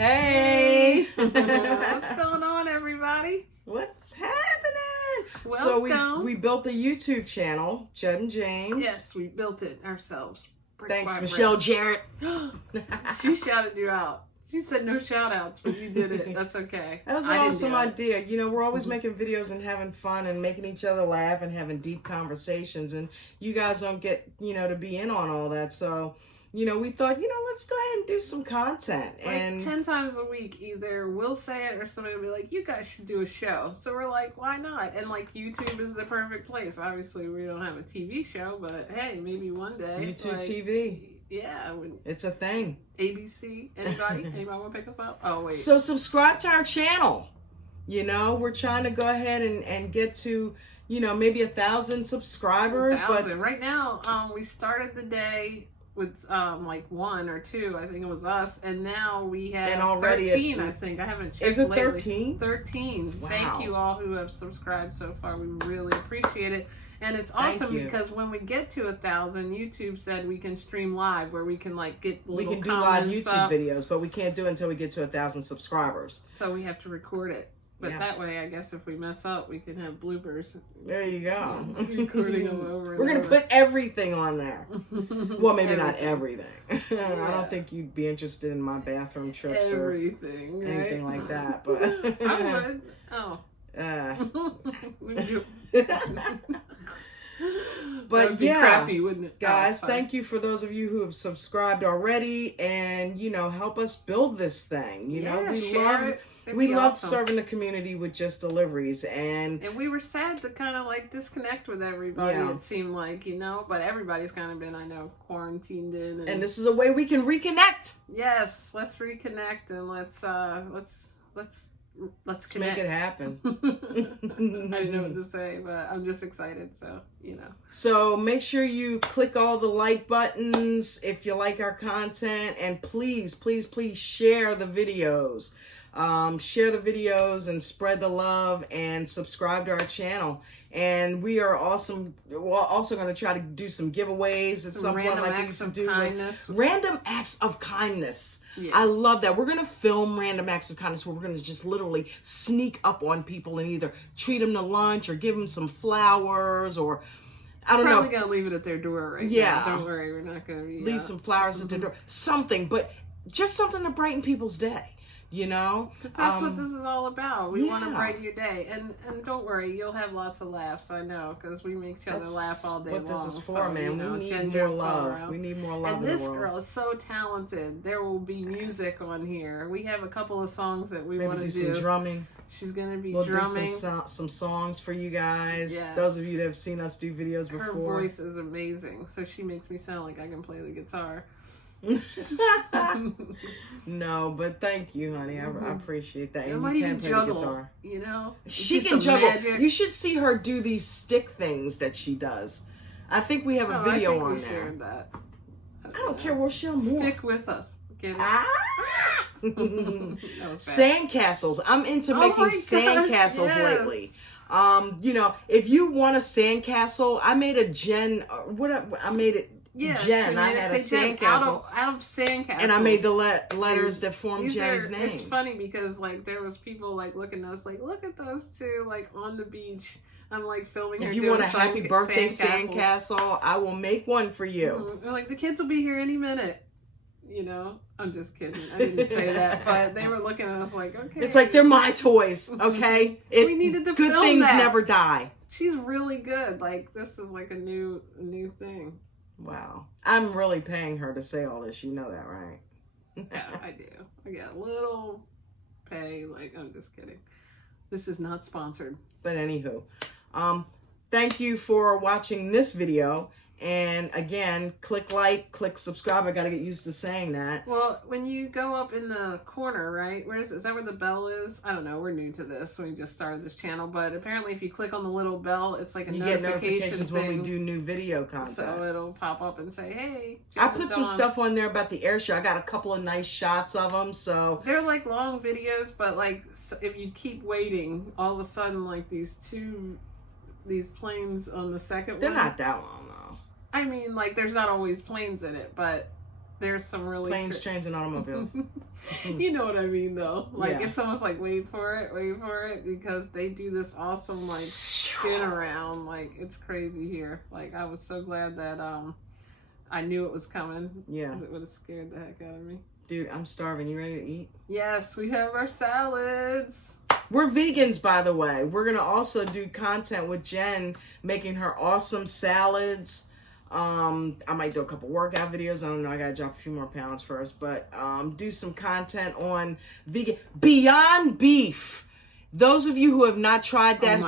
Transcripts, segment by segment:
Hey! What's going on, everybody? What's happening? Welcome. So we built a YouTube channel, Judd and James. Yes, we built it ourselves. Thanks, Michelle Jarrett. She shouted you out. She said no shout outs, but you did it. That's okay. That was an awesome idea. You know, we're always making videos and having fun and making each other laugh and having deep conversations. And you guys don't get, to be in on all that. So, we thought, let's go ahead and do some content. And 10 times a week, either we'll say it or somebody will be like, you guys should do a show. So we're like, why not? And YouTube is the perfect place. Obviously, we don't have a TV show, but hey, maybe one day. YouTube TV. Yeah. It's a thing. ABC. Anybody? Anybody want to pick us up? Oh, wait. So subscribe to our channel. We're trying to go ahead and get to, maybe 1,000 subscribers. 1,000. But right now, we started the day with like 1 or 2, I think it was us, and now we have and already 13. I think I haven't checked. Is it lately. 13? 13. Wow. Thank you all who have subscribed so far. We really appreciate it, and it's awesome because when we get to 1,000, YouTube said we can stream live, where we can get little. We can do live YouTube videos, but we can't do it until we get to 1,000 subscribers. So we have to record it. But that way, I guess if we mess up, we can have bloopers. There you go. Recording them over. We're going to put everything on there. Well, maybe not everything. Yeah. I don't think you'd be interested in my bathroom trips or anything like that. But I would. Oh. But that'd be crappy, wouldn't it? Guys, thank you for those of you who have subscribed already and, help us build this thing. We love serving the community with just deliveries, and we were sad to kind of disconnect with everybody. Yeah. It seemed like, but everybody's kind of been, I know, quarantined in, and this is a way we can reconnect. Yes, let's reconnect and let's connect. Make it happen. I don't know what to say, but I'm just excited. So So make sure you click all the like buttons if you like our content, and please, please, please share the videos. Share the videos and spread the love, and subscribe to our channel. And we are also going to try to do some giveaways at some point, like we used to do. Random acts of kindness. Yes. I love that. We're going to film random acts of kindness where we're going to just literally sneak up on people and either treat them to lunch or give them some flowers, or I don't know. Probably going to leave it at their door right now. Don't worry, we're not going to be leave some flowers at their door. Something, but just something to brighten people's day. Because that's what this is all about. We want to brighten your day, and don't worry, you'll have lots of laughs. I know, because we make each other laugh all day long. What this is for, man. We need more love. We need more love. And this girl is so talented. There will be music on here. We have a couple of songs that we want to do. Some drumming. She's gonna be drumming. We'll do some songs for you guys. Yes. Those of you that have seen us do videos before. Her voice is amazing, so she makes me sound like I can play the guitar. No, but thank you, honey. I appreciate that. You might even juggle, She can juggle. Magic. You should see her do these stick things that she does. I think we have a video on there. Shared that. I don't care. We'll share more. Stick with us. Get it? Sandcastles. I'm into making sandcastles lately. If you want a sandcastle, I made a Jen. I made it. Yeah, Jen. I had a sandcastle out of sandcastles, and I made the letters that formed Jen's name. It's funny because there was people looking at us look at those two on the beach. I'm filming. If you want a happy birthday sandcastle, I will make one for you. Mm-hmm. The kids will be here any minute. I'm just kidding. I didn't say that, but they were looking at us okay. It's they're my toys, okay? We needed to good film things that. Never die. She's really good. This is a new thing. Wow. I'm really paying her to say all this. You know that, right? Yeah, I do. I get a little pay. I'm just kidding. This is not sponsored. But anywho, thank you for watching this video. And again, click like, click subscribe. I got to get used to saying that. Well, when you go up in the corner, right? Is that where the bell is? I don't know. We're new to this. We just started this channel. But apparently if you click on the little bell, it's a you get notifications when we do new video content. So it'll pop up and say, hey. I put some stuff on there about the air show. I got a couple of nice shots of them. So they're long videos, but if you keep waiting, all of a sudden these planes on the second one. They're not that long though. I mean, there's not always planes in it, but there's some really planes, trains, and automobiles. You know what I mean, though. Like, Yeah. it's almost like, wait for it, because they do this awesome, like, spin around. Like, it's crazy here. Like, I was so glad that, I knew it was coming. Yeah. It would have scared the heck out of me. Dude, I'm starving. You ready to eat? Yes, we have our salads. We're vegans, by the way. We're going to also do content with Jen making her awesome salads. I might do a couple workout videos. I don't know. I got to drop a few more pounds first. But do some content on vegan. Beyond Beef. Those of you who have not tried that,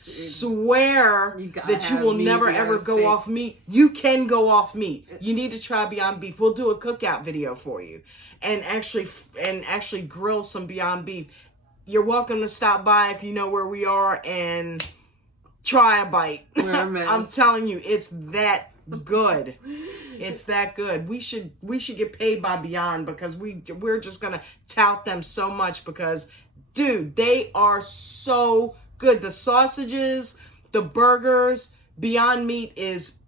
swear that you will never ever go off meat, you can go off meat. You need to try Beyond Beef. We'll do a cookout video for you, and actually grill some Beyond Beef. You're welcome to stop by if you know where we are and try a bite. I'm telling you, it's that good. It's that good. We should get paid by Beyond, because we're just gonna tout them so much, because dude, they are so good. The sausages, the burgers, Beyond Meat is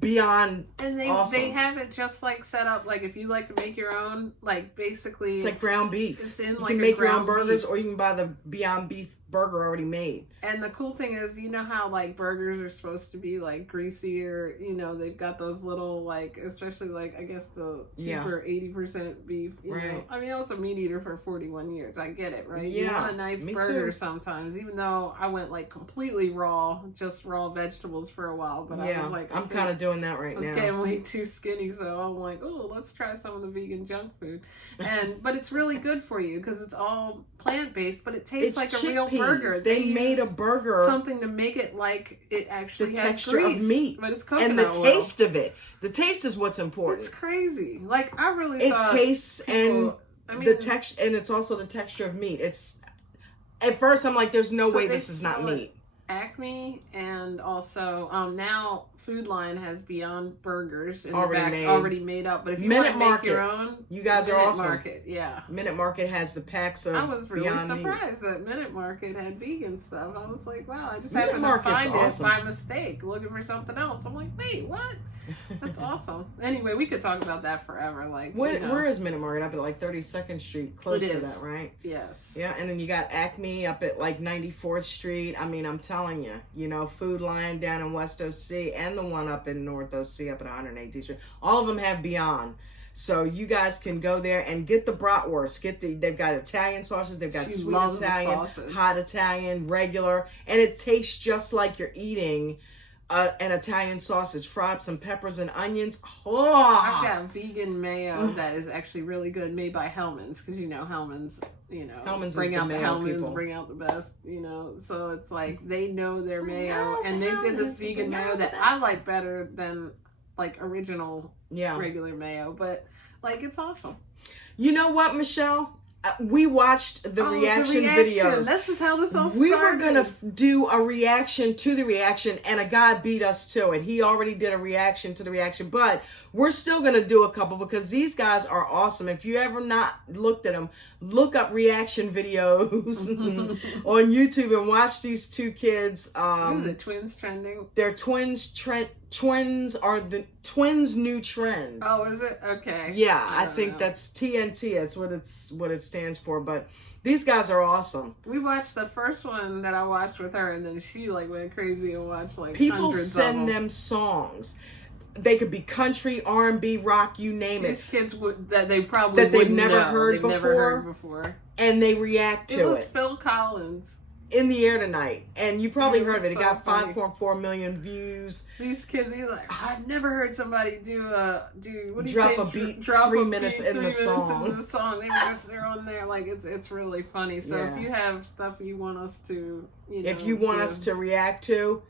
beyond awesome. They have it just like set up, like if you like to make your own, like basically it's like ground beef. It's in you like can a make your own ground burgers, beef. or you can buy the Beyond Beef burger already made. And the cool thing is, you know how like burgers are supposed to be like greasier, you know, they've got those little, like, especially like I guess the cheaper 80% beef, you know. I mean, I was a meat eater for 41 years. I get it, right? Yeah, you want a nice burger sometimes, even though I went like completely raw, just raw vegetables for a while, but I was like, I'm kind of doing that right now. I was getting way too skinny, so I'm like, oh, let's try some of the vegan junk food. But it's really good for you because it's all plant-based, but it tastes like a real burger. They made a burger, something to make it like it actually the has texture grease, of meat, but it's coconut and the oil. taste of it. The taste is what's important. It's crazy. Like, I really thought it tastes people, the texture, and it's also the texture of meat. It's at first I'm like, there's no way this is not meat. Acme, and also now Food Line has Beyond Burgers in already made up. But if you Minute want to make Market, your own, you guys are awesome. Market, yeah. Minute Market has the packs of. I was really Beyond surprised that Minute Market had vegan stuff. I was like, wow, I just Minute happened Market's to find awesome. it by mistake, looking for something else. I'm like, wait, what? That's awesome. Anyway, we could talk about that forever. Like, where is Minute Market? Up at like 32nd Street, close to that, right? Yes. Yeah, and then you got Acme up at like 94th Street. I mean, I'm telling you, Food Line down in West OC, and the one up in North OC up at 118th Street. All of them have Beyond. So you guys can go there and get the bratwurst. They've got Italian sausages. They've got sweet Italian, hot Italian, regular, and it tastes just like you're eating an Italian sausage. Fry up some peppers and onions. Oh. I've got vegan mayo that is actually really good, made by Hellman's, because Hellman's, Hellman's bring out the Hellman's, people. Bring out the best, So it's like they know their mayo, and they did this vegan mayo that I like better than like original regular mayo, but like it's awesome. You know what, Michelle? We watched the reaction videos. This is how this all started. We were going to do a reaction to the reaction, and a guy beat us to it. He already did a reaction to the reaction, but we're still going to do a couple because these guys are awesome. If you ever not looked at them, look up reaction videos on YouTube and watch these two kids. Is it twins trending? They're twins. Twins are the twins' new trend. Oh, is it? Okay. Yeah, I think that's TNT. That's what it stands for. But these guys are awesome. We watched the first one that I watched with her, and then she like went crazy and watched like people hundreds send of them songs. They could be country, R&B, rock, you name it. These kids they've never heard before, and they react to it. It was Phil Collins. In the Air Tonight, and you probably heard of it. It got 5.4 million views. These kids, he's like, I've never heard somebody drop a beat 3 minutes in the song. They're on there, like it's really funny. So if you have stuff you want us to, if you want us to react to,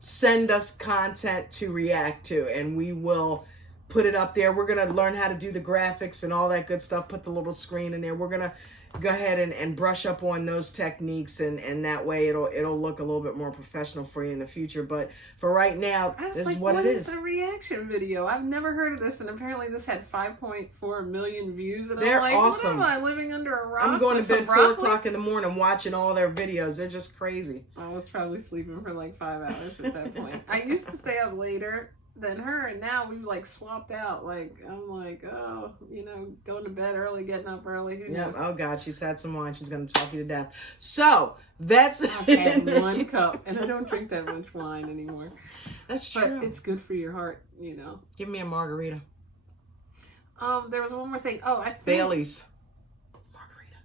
send us content to react to, and we will put it up there. We're gonna learn how to do the graphics and all that good stuff. Put the little screen in there. We're gonna go ahead and brush up on those techniques, and that way it'll look a little bit more professional for you in the future. But for right now, this is what it is. What is a reaction video? I've never heard of this, and apparently this had 5.4 million views. And they're I'm like, awesome. What am I, living under a rock? I'm going to bed 4 o'clock in the morning watching all their videos. They're just crazy. I was probably sleeping for like 5 hours at that point. I used to stay up later than her, and now we've like swapped out. Like I'm like, oh, you know, going to bed early, getting up early. Who knows? Oh God, she's had some wine. She's gonna talk you to death. So that's I've had 1 cup, and I don't drink that much wine anymore. That's true. But it's good for your heart, you know. Give me a margarita. There was one more thing. Oh, I think Bailey's margarita.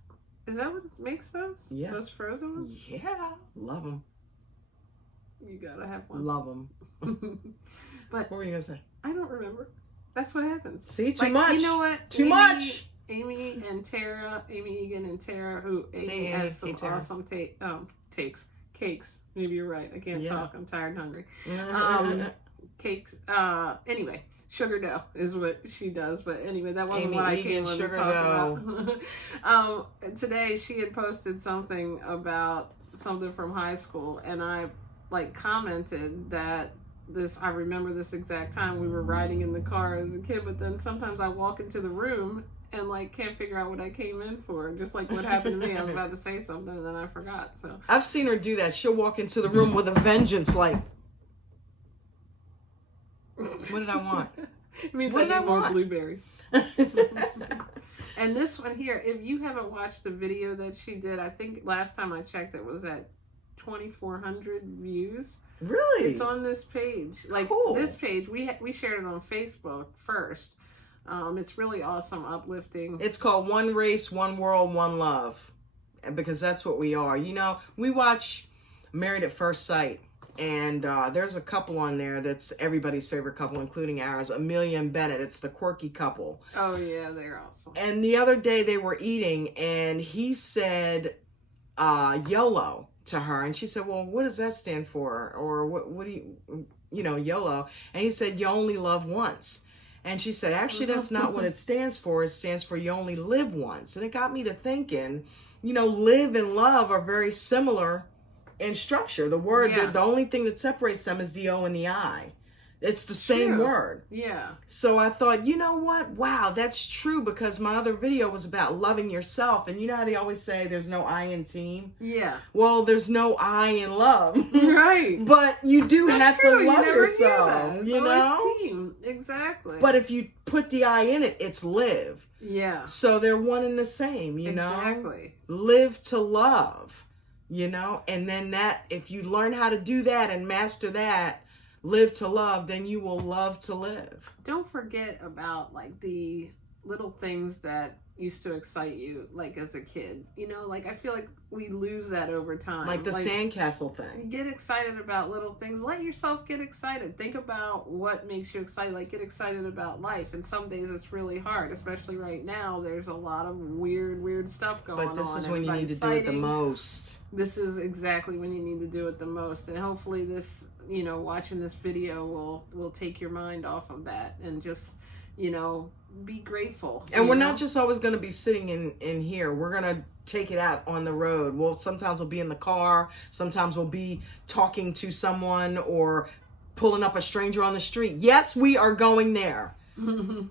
Is that what makes those? Yeah. Those frozen ones? Yeah, love them. You gotta have one. Love them. But what were you gonna say? I don't remember. That's what happens. See, too much. You know what? Too much. Amy Egan and Tara, who Amy has some awesome cakes. Maybe you're right. I can't talk. I'm tired and hungry. Cakes. Anyway, sugar dough is what she does. But anyway, that wasn't what I came on to talk about. Today she had posted something about something from high school, and I like commented that I remember this exact time we were riding in the car as a kid, but then sometimes I walk into the room and like can't figure out what I came in for, just like what happened to me. I was about to say something and then I forgot. So I've seen her do that. She'll walk into the room with a vengeance, like, what did I want? It means I need more blueberries. And this one here, if you haven't watched the video that she did, I think last time I checked it was at 2,400 views. Really? It's on this page. Like cool. This page, we shared it on Facebook first. It's really awesome, uplifting. It's called One Race, One World, One Love. Because that's what we are. You know, we watch Married at First Sight. And there's a couple on there that's everybody's favorite couple, including ours, Amelia and Bennett. It's the quirky couple. Oh, yeah, they're awesome. And the other day they were eating, and he said YOLO to her. And she said, well, what does that stand for? Or what do you know, YOLO. And he said, you only love once. And she said, actually, that's not what it stands for. It stands for you only live once. And it got me to thinking, you know, live and love are very similar in structure. The word, the only thing that separates them is the O and the I. It's the same word. Yeah. So I thought, you know what? Wow, that's true, because my other video was about loving yourself. And you know how they always say there's no I in team? Yeah. Well, there's no I in love. Right. But you do that's have true. to love you yourself. You know? Team. Exactly. But if you put the I in it, it's live. Yeah. So they're one and the same, you know? Exactly. Live to love, you know? And then that, if you learn how to do that and master that, live to love, then you will love to live. Don't forget about like the little things that used to excite you, like as a kid. You know, like I feel like we lose that over time. Like the sandcastle thing. Get excited about little things. Let yourself get excited. Think about what makes you excited. Like get excited about life. And some days it's really hard, especially right now. There's a lot of weird stuff going on. But this is when you need to do it the most. This is exactly when you need to do it the most. And hopefully this, you know, watching this video will take your mind off of that and just, you know, be grateful. And we're not just always going to be sitting in here. We're going to take it out on the road. Well, sometimes we'll be in the car. Sometimes we'll be talking to someone or pulling up a stranger on the street. Yes, we are going there.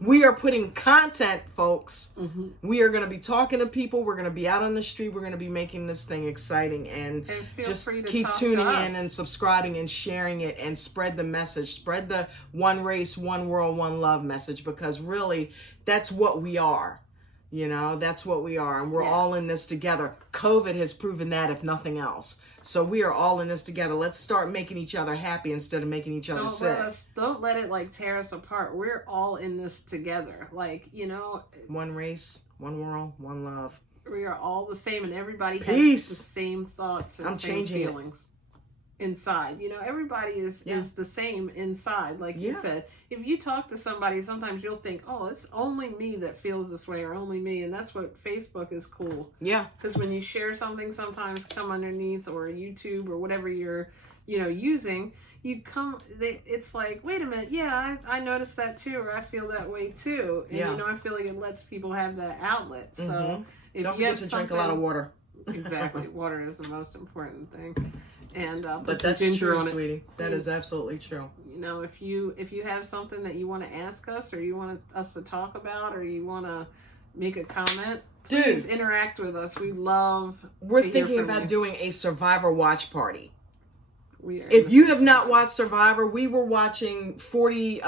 We are putting content, folks. We are going to be talking to people. We're going to be out on the street. We're going to be making this thing exciting. And just keep tuning in and subscribing and sharing it and spread the message. Spread the one race, one world, one love message, because really that's what we are. You know, that's what we are. And we're all in this together. COVID has proven that, if nothing else. So we are all in this together. Let's start making each other happy instead of making each other sick. Don't let it like tear us apart. We're all in this together. Like, you know. One race, one world, one love. We are all the same, and everybody has the same thoughts and same feelings. Inside, you know, everybody is the same inside. Like you said, if you talk to somebody, sometimes you'll think, oh, it's only me that feels this way, or only me. And that's what Facebook is cool. Yeah. Because when you share something, sometimes come underneath, or YouTube or whatever you're, you know, using, it's like, wait a minute, I noticed that too, or I feel that way too. And you know, I feel like it lets people have that outlet. So if don't forget to drink a lot of water. Exactly. Water is the most important thing. And but that's true, sweetie. That is absolutely true. You know, if you have something that you want to ask us, or you want us to talk about, or you want to make a comment, please interact with us. We're thinking about doing a Survivor watch party. If you have not watched Survivor, we were watching 40,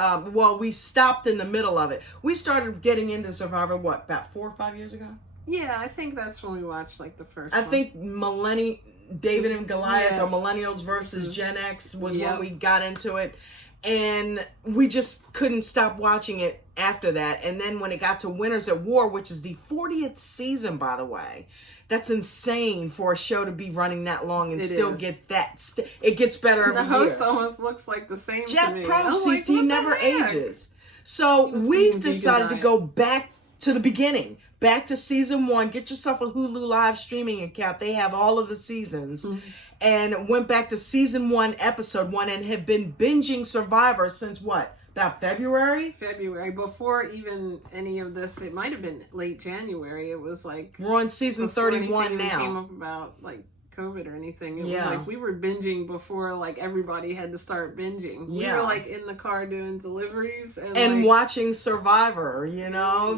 we stopped in the middle of it. We started getting into Survivor, about 4 or 5 years ago? Yeah, I think that's when we watched like the first I one. think David and Goliath, or Millennials versus Gen X was when we got into it. And we just couldn't stop watching it after that. And then when it got to Winners at War, which is the 40th season, by the way, that's insane for a show to be running that long and get that. It gets better every year. The host almost looks like the same Jeff to me. Probst, he never ages. So we've decided to go back to the beginning. Back to season 1. Get yourself a Hulu live streaming account. They have all of the seasons. Mm-hmm. And went back to season 1, episode 1, and have been binging Survivor since what? About February? February. Before even any of this, it might have been late January. It was like... We're on season 31 now. Came up about like COVID or anything. It was like we were binging before like everybody had to start binging. We were like in the car doing deliveries and like, watching Survivor,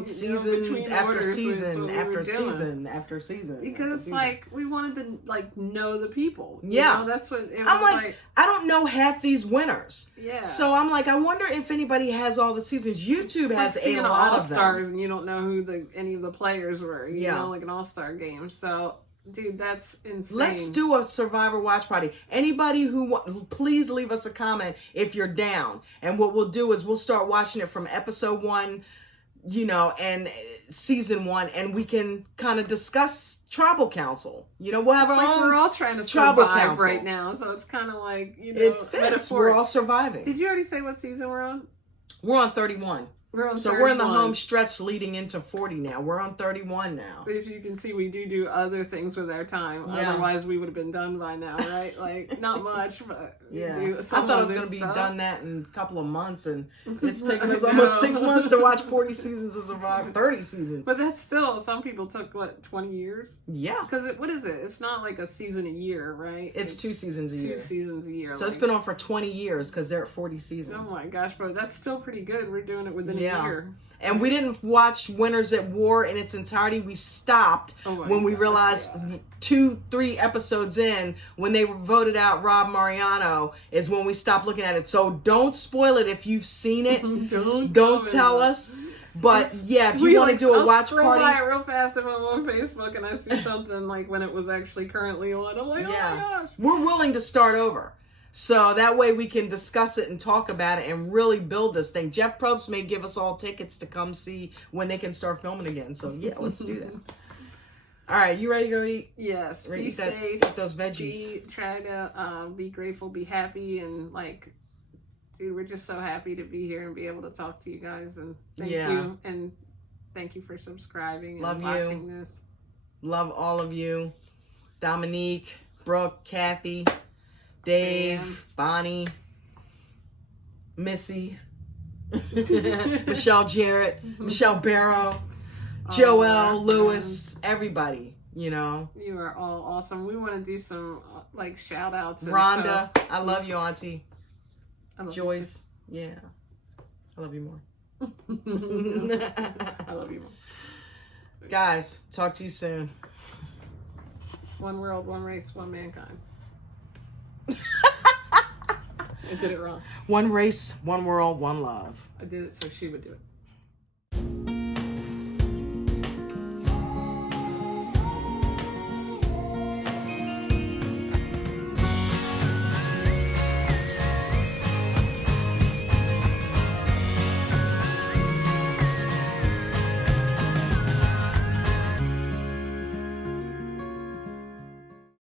season after season after season after season. Because like we wanted to like know the people. That's what it was. I'm like, I don't know half these winners. Yeah. So I'm like, I wonder if anybody has all the seasons. YouTube has a lot of them. All-stars and you don't know who any of the players were. You know, like an all-star game. So. Dude, that's insane. Let's do a Survivor watch party. Anybody please leave us a comment if you're down. And what we'll do is we'll start watching it from episode 1, and season 1, and we can kind of discuss Tribal Council. We'll have our own. We're all trying to survive right now, so it's kind of like it fits. We're all surviving. Did you already say what season we're on? We're on 31. We're in the home stretch leading into 40 now. We're on 31 now. But if you can see, we do other things with our time. Yeah. Otherwise, we would have been done by now, right? Like, not much, but I thought it was going to be done that in a couple of months, and it's taken us almost 6 months to watch 40 seasons of Survivor, 30 seasons. But that's still, some people took, 20 years? Yeah. Because what is it? It's not like a season a year, right? It's 2 seasons a year. 2 seasons a year. So it's been on for 20 years because they're at 40 seasons. Oh my gosh, bro. That's still pretty good. We're doing it within a year. And we didn't watch Winners at War in its entirety. We stopped when we realized 2-3 episodes in, when they voted out Rob Mariano, is when we stopped looking at it. So don't spoil it if you've seen it. Don't tell us. But if you want to do a watch party, by it real fast if I'm on Facebook and I see something like when it was actually currently on. I'm like, oh my gosh. We're willing to start over. So that way we can discuss it and talk about it and really build this thing. Jeff Probst may give us all tickets to come see when they can start filming again. So let's do that. All right, you ready to go eat? Yes. Be safe. Eat those veggies. Try to be grateful, be happy, and dude, we're just so happy to be here and be able to talk to you guys. And thank you, and thank you for subscribing and watching this. Love all of you, Dominique, Brooke, Kathy, Dave, Bonnie, Missy, Michelle Jarrett, Michelle Barrow, Joelle, Lewis, everybody, You are all awesome. We want to do some shout outs. Rhonda, I love you, Auntie. I love Joyce, I love you more. I love you more. Guys, talk to you soon. One world, one race, one mankind. I did it wrong. One race, one world, one love. I did it so she would do it.